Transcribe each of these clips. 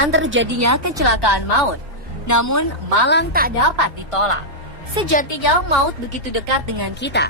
mengakibatkan terjadinya kecelakaan maut. Namun, malang tak dapat ditolak. Sejatinya maut begitu dekat dengan kita.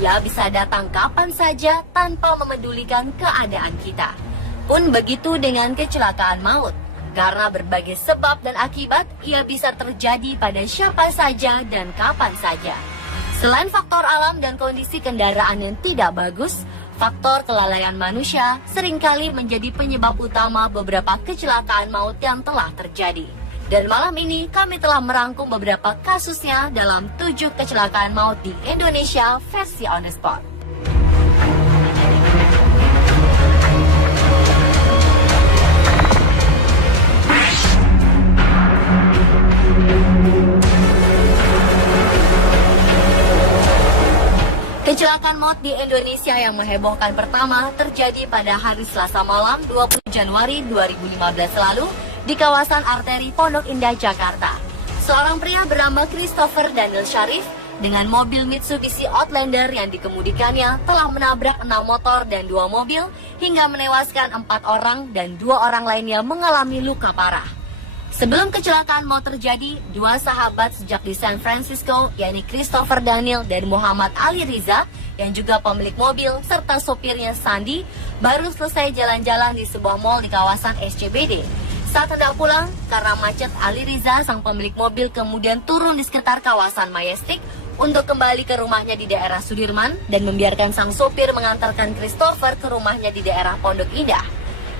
Ia bisa datang kapan saja tanpa memedulikan keadaan kita. Pun begitu dengan kecelakaan maut. Karena berbagai sebab dan akibat, ia bisa terjadi pada siapa saja dan kapan saja. Selain faktor alam dan kondisi kendaraan yang tidak bagus, faktor kelalaian manusia seringkali menjadi penyebab utama beberapa kecelakaan maut yang telah terjadi. Dan malam ini kami telah merangkum beberapa kasusnya dalam 7 kecelakaan maut di Indonesia versi On The Spot. Kecelakaan maut di Indonesia yang menghebohkan pertama terjadi pada hari Selasa malam 20 Januari 2015 lalu di kawasan arteri Pondok Indah, Jakarta. Seorang pria bernama Christopher Daniel Sharif dengan mobil Mitsubishi Outlander yang dikemudikannya telah menabrak 6 motor dan 2 mobil hingga menewaskan 4 orang dan 2 orang lainnya mengalami luka parah. Sebelum kecelakaan maut terjadi, 2 sahabat sejak di San Francisco, yakni Christopher Daniel dan Muhammad Ali Riza, yang juga pemilik mobil, serta sopirnya Sandi, baru selesai jalan-jalan di sebuah mal di kawasan SCBD. Saat hendak pulang, karena macet, Ali Riza, sang pemilik mobil, kemudian turun di sekitar kawasan Majestic untuk kembali ke rumahnya di daerah Sudirman dan membiarkan sang sopir mengantarkan Christopher ke rumahnya di daerah Pondok Indah.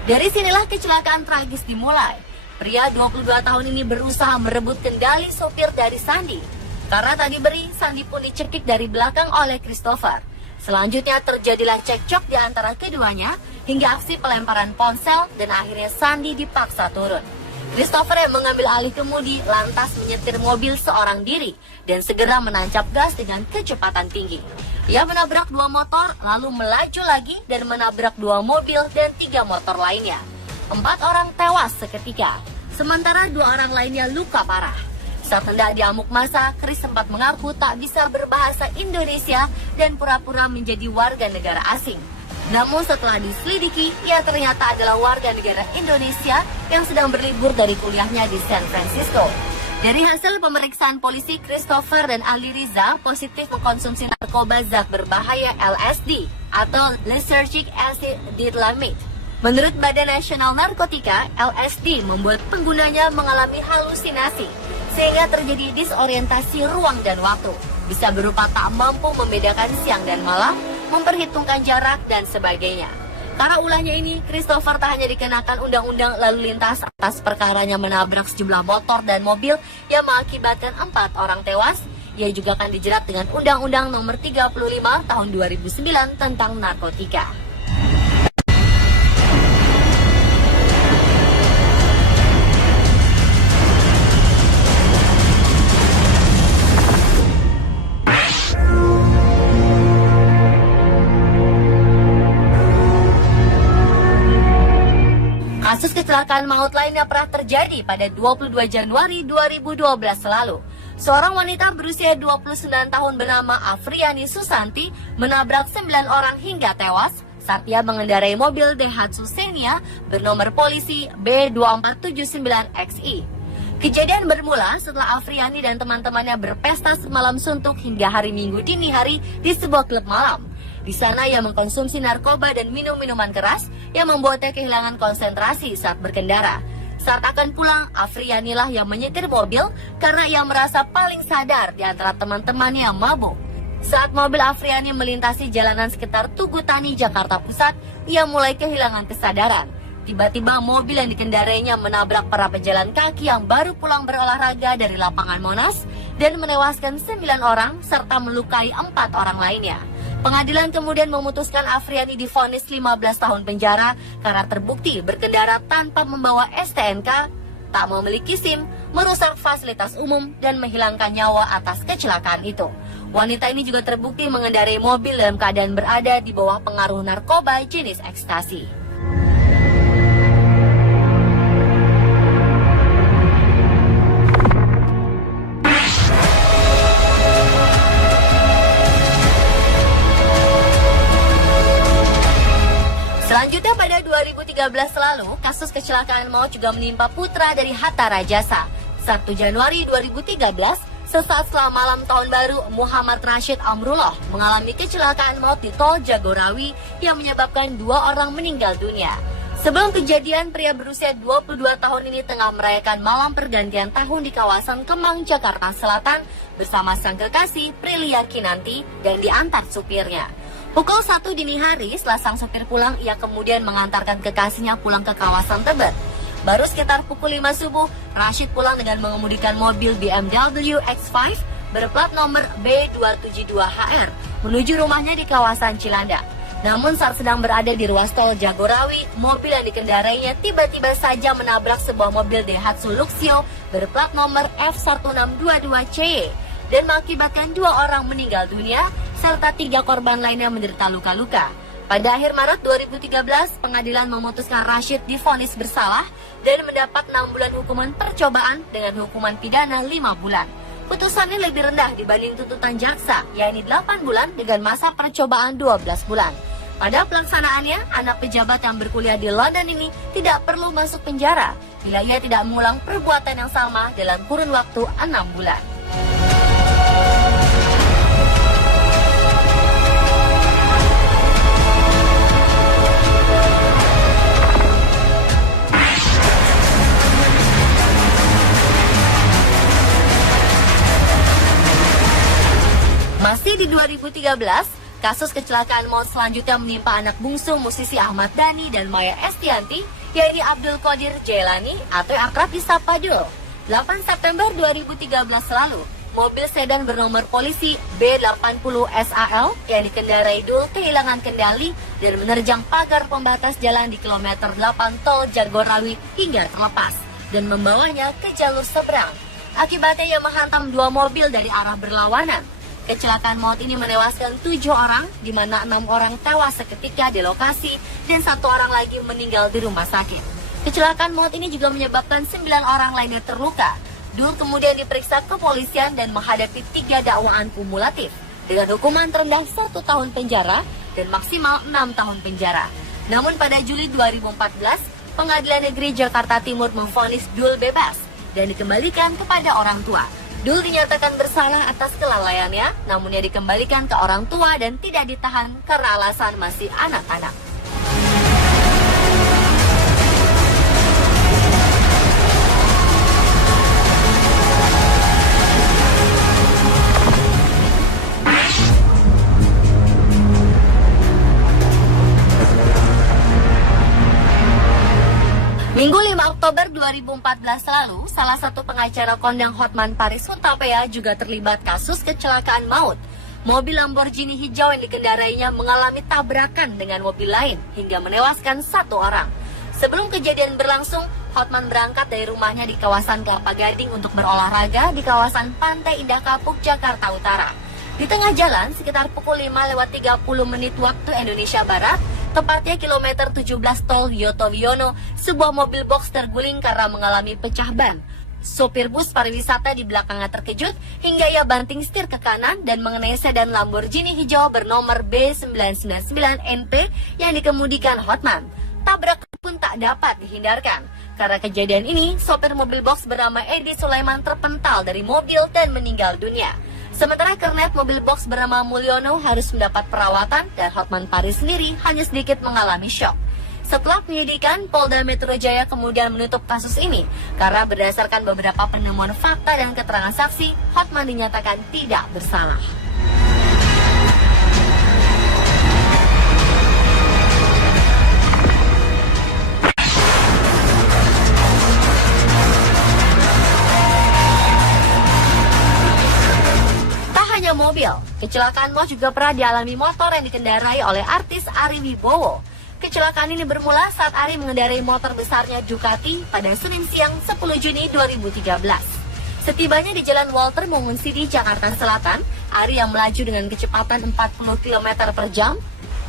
Dari sinilah kecelakaan tragis dimulai. Pria 22 tahun ini berusaha merebut kendali sopir dari Sandi. Karena tak diberi, Sandi pun dicekik dari belakang oleh Christopher. Selanjutnya terjadilah cekcok di antara keduanya hingga aksi pelemparan ponsel dan akhirnya Sandi dipaksa turun. Christopher yang mengambil alih kemudi lantas menyetir mobil seorang diri dan segera menancap gas dengan kecepatan tinggi. Ia menabrak 2 motor lalu melaju lagi dan menabrak 2 mobil dan 3 motor lainnya. 4 orang tewas seketika, sementara 2 orang lainnya luka parah. Saat hendak diamuk massa, Chris sempat mengaku tak bisa berbahasa Indonesia dan pura-pura menjadi warga negara asing. Namun setelah diselidiki, ia ternyata adalah warga negara Indonesia yang sedang berlibur dari kuliahnya di San Francisco. Dari hasil pemeriksaan polisi, Christopher dan Ali Riza positif mengkonsumsi narkoba zat berbahaya LSD atau Lysergic Acid Diethylamide. Menurut Badan Nasional Narkotika, LSD membuat penggunanya mengalami halusinasi, sehingga terjadi disorientasi ruang dan waktu. Bisa berupa tak mampu membedakan siang dan malam, memperhitungkan jarak, dan sebagainya. Karena ulahnya ini, Christopher tak hanya dikenakan undang-undang lalu lintas atas perkaranya menabrak sejumlah motor dan mobil yang mengakibatkan 4 orang tewas, ia juga akan dijerat dengan Undang-Undang Nomor 35 Tahun 2009 tentang narkotika. Kasus kecelakaan maut lainnya pernah terjadi pada 22 Januari 2012 lalu. Seorang wanita berusia 29 tahun bernama Afriani Susanti menabrak 9 orang hingga tewas saat ia mengendarai mobil Daihatsu Xenia bernomor polisi B2479XI. Kejadian bermula setelah Afriani dan teman-temannya berpesta semalam suntuk hingga hari Minggu dini hari di sebuah klub malam. Di sana ia mengkonsumsi narkoba dan minum-minuman keras yang membuatnya kehilangan konsentrasi saat berkendara. Saat akan pulang, Afriani lah yang menyetir mobil karena ia merasa paling sadar di antara teman-temannya yang mabuk. Saat mobil Afriani melintasi jalanan sekitar Tugu Tani, Jakarta Pusat, ia mulai kehilangan kesadaran. Tiba-tiba mobil yang dikendarainya menabrak para pejalan kaki yang baru pulang berolahraga dari lapangan Monas dan menewaskan 9 orang serta melukai 4 orang lainnya. Pengadilan kemudian memutuskan Afriani divonis 15 tahun penjara karena terbukti berkendara tanpa membawa STNK, tak memiliki SIM, merusak fasilitas umum, dan menghilangkan nyawa atas kecelakaan itu. Wanita ini juga terbukti mengendarai mobil dalam keadaan berada di bawah pengaruh narkoba jenis ekstasi. Selanjutnya pada 2013 lalu, kasus kecelakaan maut juga menimpa putra dari Hatta Rajasa. 1 Januari 2013, sesaat setelah malam tahun baru, Muhammad Rashid Amrullah mengalami kecelakaan maut di Tol Jagorawi yang menyebabkan 2 orang meninggal dunia. Sebelum kejadian, pria berusia 22 tahun ini tengah merayakan malam pergantian tahun di kawasan Kemang, Jakarta Selatan bersama sang kekasih Prilia Kinanti dan diantar supirnya. Pukul 1 dini hari, setelah sang supir pulang, ia kemudian mengantarkan kekasihnya pulang ke kawasan Tebet. Baru sekitar pukul 5 subuh, Rashid pulang dengan mengemudikan mobil BMW X5 berplat nomor B272HR menuju rumahnya di kawasan Cilandak. Namun saat sedang berada di ruas tol Jagorawi, mobil yang dikendarainya tiba-tiba saja menabrak sebuah mobil Daihatsu Luxio berplat nomor F1622CY dan mengakibatkan 2 orang meninggal dunia serta 3 korban lainnya menderita luka-luka. Pada akhir Maret 2013, pengadilan memutuskan Rashid divonis bersalah dan mendapat 6 bulan hukuman percobaan dengan hukuman pidana 5 bulan. Putusannya lebih rendah dibanding tuntutan jaksa, yakni 8 bulan dengan masa percobaan 12 bulan. Pada pelaksanaannya, anak pejabat yang berkuliah di London ini tidak perlu masuk penjara bila ia tidak mengulang perbuatan yang sama dalam kurun waktu 6 bulan. Masih di 2013, kasus kecelakaan maut selanjutnya menimpa anak bungsu musisi Ahmad Dhani dan Maya Estianti, yaitu Abdul Qadir Jailani atau akrab disapa Dul. 8 September 2013 lalu, mobil sedan bernomor polisi B80 SAL yang dikendarai Dul kehilangan kendali dan menerjang pagar pembatas jalan di kilometer 8 Tol Jagorawi hingga terlepas dan membawanya ke jalur seberang. Akibatnya ia menghantam 2 mobil dari arah berlawanan. Kecelakaan maut ini menewaskan 7 orang, di mana 6 orang tewas seketika di lokasi dan 1 orang lagi meninggal di rumah sakit. Kecelakaan maut ini juga menyebabkan 9 orang lainnya terluka. Dul kemudian diperiksa kepolisian dan menghadapi 3 dakwaan kumulatif dengan hukuman terendah 1 tahun penjara dan maksimal 6 tahun penjara. Namun pada Juli 2014, Pengadilan Negeri Jakarta Timur memvonis Dul bebas dan dikembalikan kepada orang tua. Dul dinyatakan bersalah atas kelalaiannya, namun ia dikembalikan ke orang tua dan tidak ditahan karena alasan masih anak-anak. Minggu 5 Oktober 2014 lalu, salah satu pengacara kondang Hotman Paris Hutapea juga terlibat kasus kecelakaan maut. Mobil Lamborghini hijau yang dikendarainya mengalami tabrakan dengan mobil lain hingga menewaskan 1 orang. Sebelum kejadian berlangsung, Hotman berangkat dari rumahnya di kawasan Kelapa Gading untuk berolahraga di kawasan Pantai Indah Kapuk, Jakarta Utara. Di tengah jalan, sekitar pukul 5:30 waktu Indonesia Barat, tepatnya kilometer 17 Tol Wiyoto Wiono, sebuah mobil box terguling karena mengalami pecah ban. Sopir bus pariwisata di belakangnya terkejut hingga ia banting setir ke kanan dan mengenai sedan Lamborghini hijau bernomor B999NP yang dikemudikan Hotman. Tabrakan pun tak dapat dihindarkan. Karena kejadian ini, sopir mobil box bernama Edi Sulaiman terpental dari mobil dan meninggal dunia. Sementara kernet mobil box bernama Mulyono harus mendapat perawatan dan Hotman Paris sendiri hanya sedikit mengalami syok. Setelah penyidikan, Polda Metro Jaya kemudian menutup kasus ini karena berdasarkan beberapa penemuan fakta dan keterangan saksi, Hotman dinyatakan tidak bersalah. Mobil. Kecelakaan maut juga pernah dialami motor yang dikendarai oleh artis Ari Wibowo. Kecelakaan ini bermula saat Ari mengendarai motor besarnya Ducati pada Senin siang 10 Juni 2013. Setibanya di Jalan Walter Monginsidi, Jakarta Selatan, Ari yang melaju dengan kecepatan 40 km per jam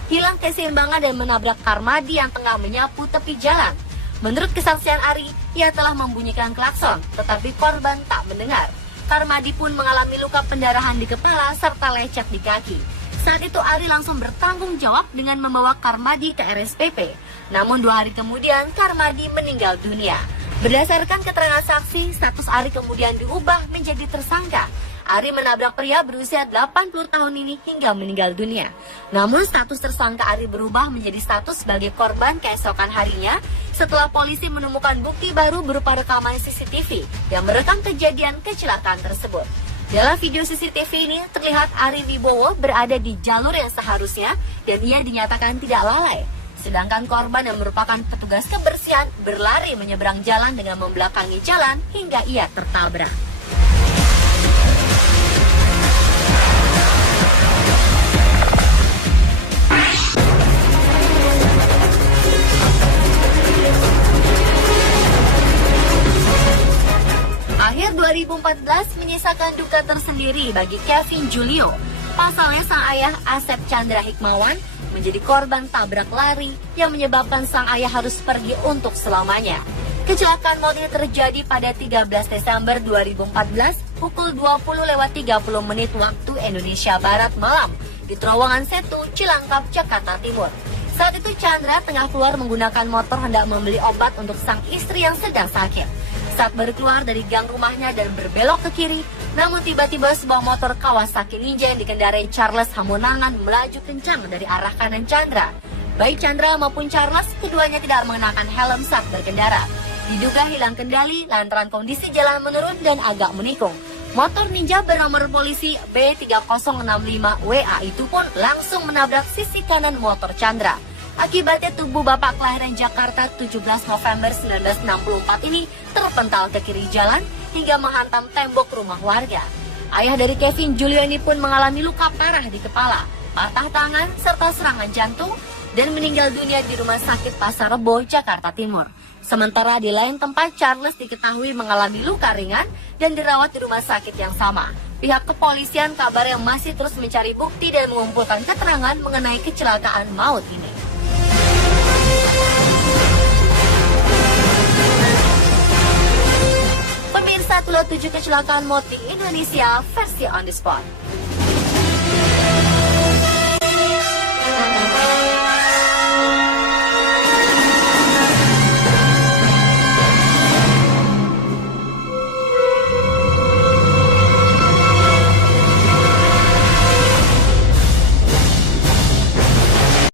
hilang keseimbangan dan menabrak Karmadi yang tengah menyapu tepi jalan. Menurut kesaksian Ari, ia telah membunyikan klakson, tetapi korban tak mendengar. Karmadi pun mengalami luka pendarahan di kepala serta lecet di kaki. Saat itu Ari langsung bertanggung jawab dengan membawa Karmadi ke RSPP. Namun 2 hari kemudian Karmadi meninggal dunia. Berdasarkan keterangan saksi, status Ari kemudian diubah menjadi tersangka. Ari menabrak pria berusia 80 tahun ini hingga meninggal dunia. Namun status tersangka Ari berubah menjadi status sebagai korban keesokan harinya setelah polisi menemukan bukti baru berupa rekaman CCTV yang merekam kejadian kecelakaan tersebut. Dalam video CCTV ini terlihat Ari Wibowo berada di jalur yang seharusnya dan ia dinyatakan tidak lalai. Sedangkan korban yang merupakan petugas kebersihan berlari menyeberang jalan dengan membelakangi jalan hingga ia tertabrak. Akhir 2014 menyisakan duka tersendiri bagi Kevin Julio. Pasalnya sang ayah Asep Chandra Hikmawan menjadi korban tabrak lari yang menyebabkan sang ayah harus pergi untuk selamanya. Kecelakaan maut ini terjadi pada 13 Desember 2014 pukul 20:30 waktu Indonesia Barat malam di terowongan Setu, Cilangkap, Jakarta Timur. Saat itu Chandra tengah keluar menggunakan motor hendak membeli obat untuk sang istri yang sedang sakit. Saat baru keluar dari gang rumahnya dan berbelok ke kiri, namun tiba-tiba sebuah motor Kawasaki Ninja yang dikendarai Charles Hamonangan melaju kencang dari arah kanan Chandra. Baik Chandra maupun Charles, keduanya tidak mengenakan helm saat berkendara. Diduga hilang kendali lantaran kondisi jalan menurun dan agak menikung. Motor Ninja bernomor polisi B3065WA itu pun langsung menabrak sisi kanan motor Chandra. Akibatnya tubuh bapak kelahiran Jakarta 17 November 1964 ini terpental ke kiri jalan hingga menghantam tembok rumah warga. Ayah dari Kevin Julio ini pun mengalami luka parah di kepala, patah tangan, serta serangan jantung dan meninggal dunia di Rumah Sakit Pasar Rebo, Jakarta Timur. Sementara di lain tempat, Charles diketahui mengalami luka ringan dan dirawat di rumah sakit yang sama. Pihak kepolisian kabarnya masih terus mencari bukti dan mengumpulkan keterangan mengenai kecelakaan maut ini. Pemirsa, itulah 7 kecelakaan maut di Indonesia versi on the spot.